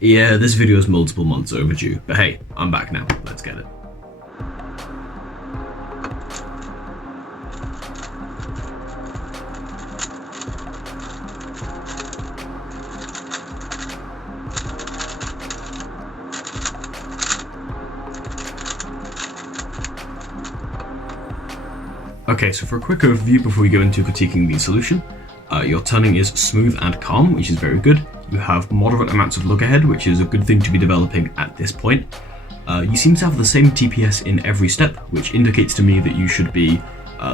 Yeah, this video is multiple months overdue, but hey, I'm back now, let's get it. Okay, so for a quick overview before we go into critiquing the solution, your turning is smooth and calm, which is very good. You have moderate amounts of look ahead, which is a good thing to be developing at this point. You seem to have the same TPS in every step, which indicates to me that you should be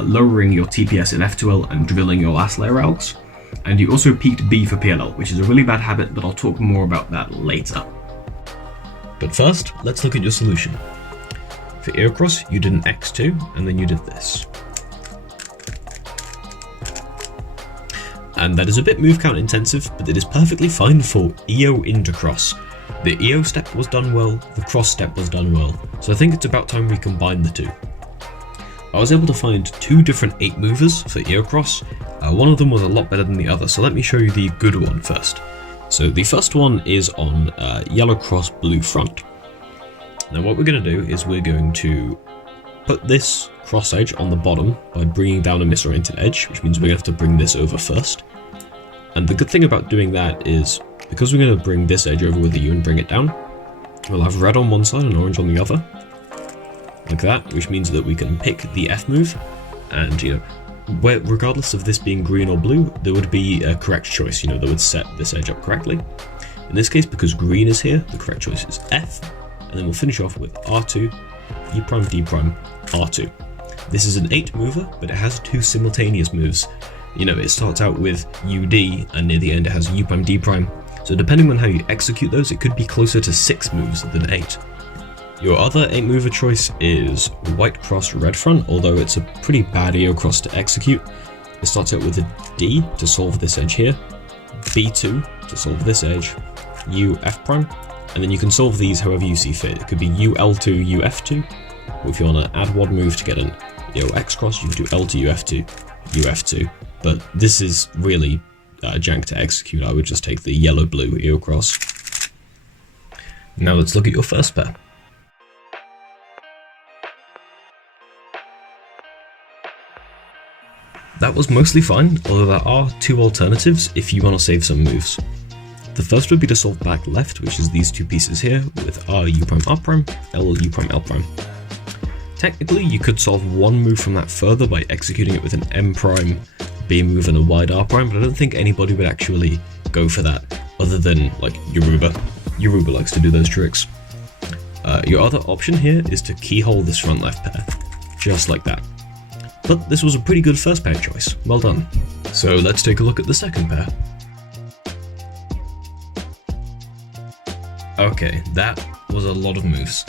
lowering your TPS in F2L and drilling your last layer algs. And you also peaked B for PLL, which is a really bad habit, but I'll talk more about that later. But first, let's look at your solution. For EOCross, you did an X2, and then you did this. And that is a bit move count intensive, but it is perfectly fine for EO into cross. The EO step was done well, the cross step was done well, so I think it's about time we combine the two. I was able to find two different 8 movers for EOCross. One of them was a lot better than the other, so let me show you the good one first. So the first one is on yellow cross, blue front. Now what we're going to do is we're going to put this cross edge on the bottom by bringing down a misoriented edge, which means we're going to have to bring this over first. And the good thing about doing that is, because we're going to bring this edge over with the U and bring it down, we'll have red on one side and orange on the other, like that, which means that we can pick the F move, and regardless of this being green or blue, there would be a correct choice, that would set this edge up correctly. In this case, because green is here, the correct choice is F, and then we'll finish off with R2, E prime, D prime, R2. This is an 8 mover, but it has 2 simultaneous moves. It starts out with UD, and near the end it has U prime, D prime. So depending on how you execute those, it could be closer to 6 moves than 8. Your other 8 mover choice is white cross, red front, although it's a pretty bad EOCross to execute. It starts out with a D to solve this edge here, B2 to solve this edge, U F prime, and then you can solve these however you see fit. It could be U L2, U F2, or if you want to add one move to get an EOX cross, you can do L2, UF2, UF2. But this is really jank to execute. I would just take the yellow-blue EOCross. Now let's look at your first pair. That was mostly fine, although there are 2 alternatives if you want to save some moves. The first would be to solve back left, which is these 2 pieces here, with R, U prime, R prime, L, U prime, L prime. Technically, you could solve one move from that further by executing it with an M prime, B move, and a wide R prime, but I don't think anybody would actually go for that, other than, like, Yoruba. Yoruba likes to do those tricks. Your other option here is to keyhole this front left pair, just like that. But this was a pretty good first pair choice, well done. So let's take a look at the second pair. Okay, that was a lot of moves.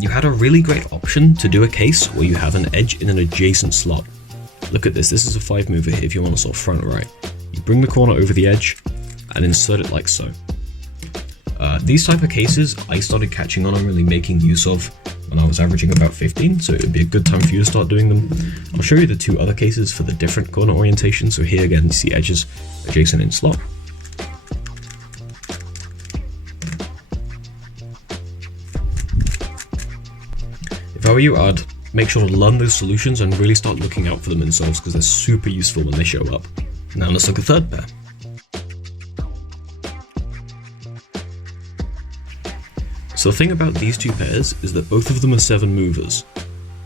You had a really great option to do a case where you have an edge in an adjacent slot. Look at this is a 5 mover here if you want to solve front right. You bring the corner over the edge and insert it like so. These type of cases I started catching on and really making use of when I was averaging about 15, so it would be a good time for you to start doing them. I'll show you the 2 other cases for the different corner orientation. So here again, you see edges adjacent in slot. If I were you, I'd make sure to learn those solutions and really start looking out for them in solves because they're super useful when they show up. Now let's look at third pair. So the thing about these 2 pairs is that both of them are 7 movers.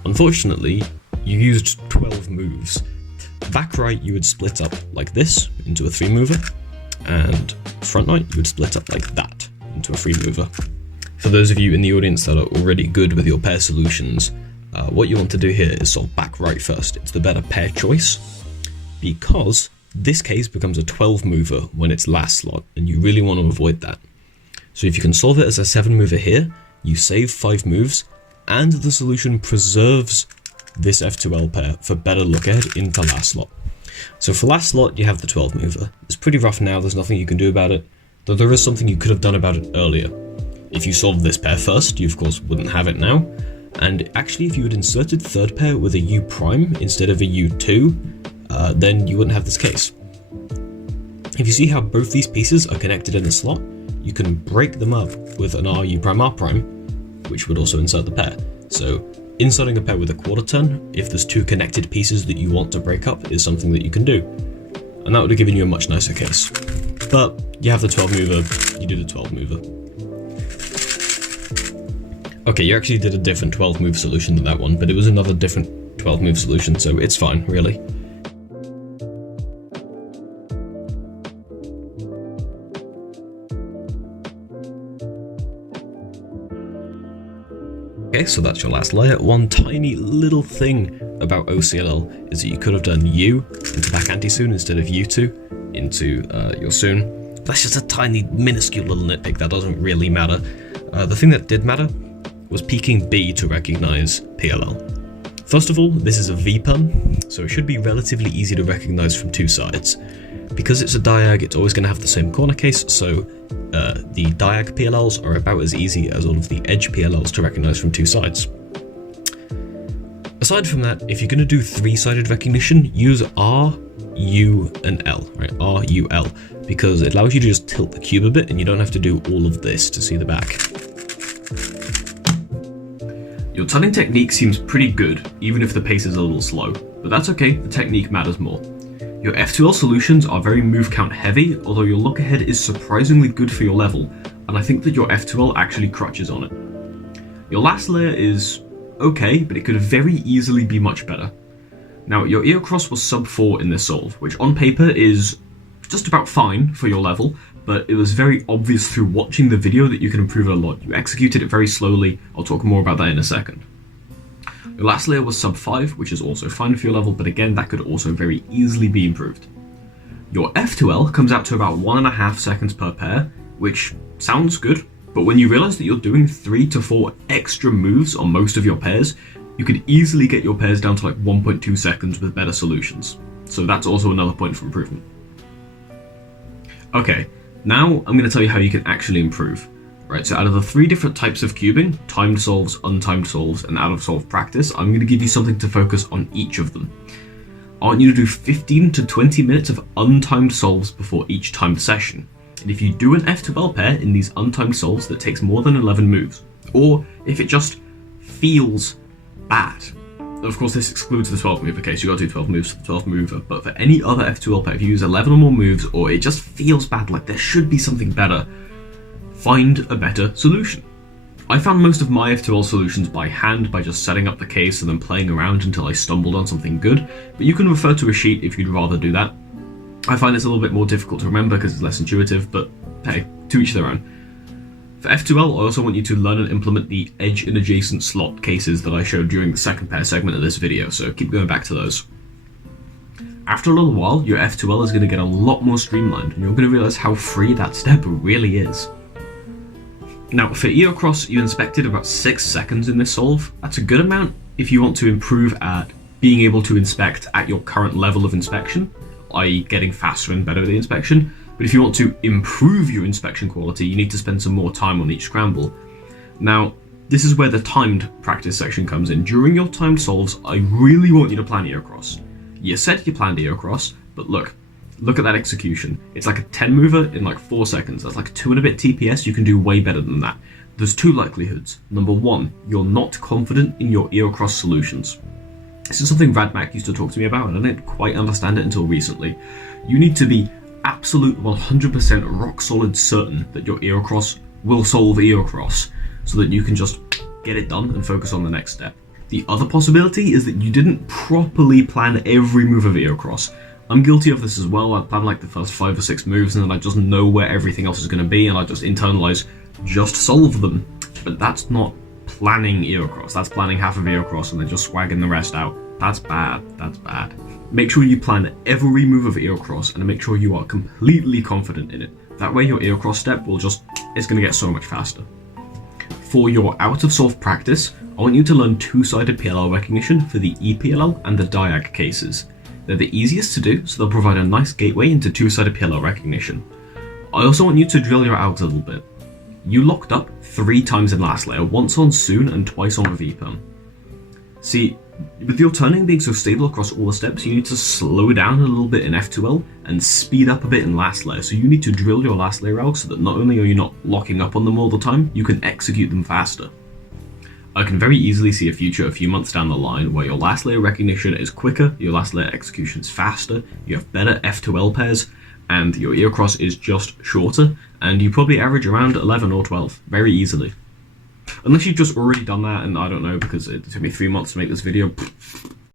Unfortunately, you used 12 moves. Back right you would split up like this into a 3 mover, and front right you would split up like that into a 3 mover. For those of you in the audience that are already good with your pair solutions, what you want to do here is solve back right first. It's the better pair choice, because this case becomes a 12 mover when it's last slot, and you really want to avoid that. So if you can solve it as a 7 mover here, you save 5 moves, and the solution preserves this F2L pair for better look ahead into last slot. So for last slot, you have the 12 mover. It's pretty rough now, there's nothing you can do about it, though there is something you could have done about it earlier. If you solved this pair first, you of course wouldn't have it now, and actually if you had inserted third pair with a U prime instead of a U2, then you wouldn't have this case. If you see how both these pieces are connected in a slot, you can break them up with an RU prime R prime, which would also insert the pair. So inserting a pair with a quarter turn, if there's two connected pieces that you want to break up, is something that you can do. And that would have given you a much nicer case. But you have the 12 mover, you do the 12 mover. Okay, you actually did a different 12 move solution than that one, but it was another different 12 move solution, so it's fine, really. Okay, so that's your last layer. One tiny little thing about OCLL is that you could have done U into back anti-soon instead of U2 into your soon. That's just a tiny, minuscule little nitpick that doesn't really matter. The thing that did matter was peaking B to recognize PLL. First of all, this is a V-perm, so it should be relatively easy to recognize from two sides. Because it's a diag, it's always going to have the same corner case, so the diag PLLs are about as easy as all of the edge PLLs to recognize from two sides. Aside from that, if you're going to do three-sided recognition, use R, U, and L, right? R, U, L, because it allows you to just tilt the cube a bit and you don't have to do all of this to see the back. Your turning technique seems pretty good, even if the pace is a little slow, but that's okay, the technique matters more. Your F2L solutions are very move count heavy, although your look ahead is surprisingly good for your level, and I think that your F2L actually crutches on it. Your last layer is okay, but it could very easily be much better. Now, your EOCross was sub 4 in this solve, which on paper is just about fine for your level, but it was very obvious through watching the video that you can improve it a lot. You executed it very slowly, I'll talk more about that in a second. Your last layer was sub 5, which is also fine for your level, but again, that could also very easily be improved. Your F2L comes out to about 1.5 seconds per pair, which sounds good, but when you realize that you're doing 3 to 4 extra moves on most of your pairs, you could easily get your pairs down to like 1.2 seconds with better solutions. So that's also another point for improvement. Okay, now I'm going to tell you how you can actually improve. Right, so out of the 3 different types of cubing, timed solves, untimed solves, and out of solve practice, I'm going to give you something to focus on each of them. I want you to do 15 to 20 minutes of untimed solves before each timed session. And if you do an F2L pair in these untimed solves that takes more than 11 moves, or if it just feels bad. Of course, this excludes the 12 mover case, you gotta do 12 moves for the 12 mover, but for any other F2L pair, if you use 11 or more moves, or it just feels bad, like there should be something better, find a better solution. I found most of my F2L solutions by hand by just setting up the case and then playing around until I stumbled on something good, but you can refer to a sheet if you'd rather do that. I find it's a little bit more difficult to remember because it's less intuitive, but hey, to each their own. For F2L, I also want you to learn and implement the edge and adjacent slot cases that I showed during the second pair segment of this video, so keep going back to those. After a little while, your F2L is going to get a lot more streamlined, and you're going to realize how free that step really is. Now, for EOCross, you inspected about 6 seconds in this solve. That's a good amount if you want to improve at being able to inspect at your current level of inspection, i.e. getting faster and better at the inspection. But if you want to improve your inspection quality, you need to spend some more time on each scramble. Now, this is where the timed practice section comes in. During your timed solves, I really want you to plan EOCross. You said you planned EOCross, but look at that execution. It's like a 10 mover in like 4 seconds. That's like 2 and a bit TPS. You can do way better than that. There's 2 likelihoods. Number 1, you're not confident in your EOCross solutions. This is something Radmac used to talk to me about, and I didn't quite understand it until recently. You need to be absolute 100% rock solid certain that your EOCross will solve EOCross, so that you can just get it done and focus on the next step. The other possibility is that you didn't properly plan every move of EOCross. I'm guilty of this as well. I plan like the first 5 or 6 moves and then I just know where everything else is going to be and I just internalize, just solve them. But that's not planning EOCross. That's planning half of EOCross and then just swagging the rest out. That's bad. That's bad. Make sure you plan every move of EOCross and make sure you are completely confident in it. That way your EOCross step it's going to get so much faster. For your out of solve practice, I want you to learn 2-sided PLL recognition for the EPLL and the diag cases. They're the easiest to do, so they'll provide a nice gateway into 2-sided PLL recognition. I also want you to drill your out a little bit. You locked up 3 times in last layer, once on soon and twice on a VPerm. See, With your turning being so stable across all the steps, you need to slow down a little bit in F2L and speed up a bit in last layer. So you need to drill your last layer out so that not only are you not locking up on them all the time, you can execute them faster. I can very easily see a future a few months down the line where your last layer recognition is quicker, your last layer execution is faster, you have better F2L pairs, and your EOCross is just shorter, and you probably average around 11 or 12 very easily. Unless you've just already done that, and I don't know, because it took me 3 months to make this video,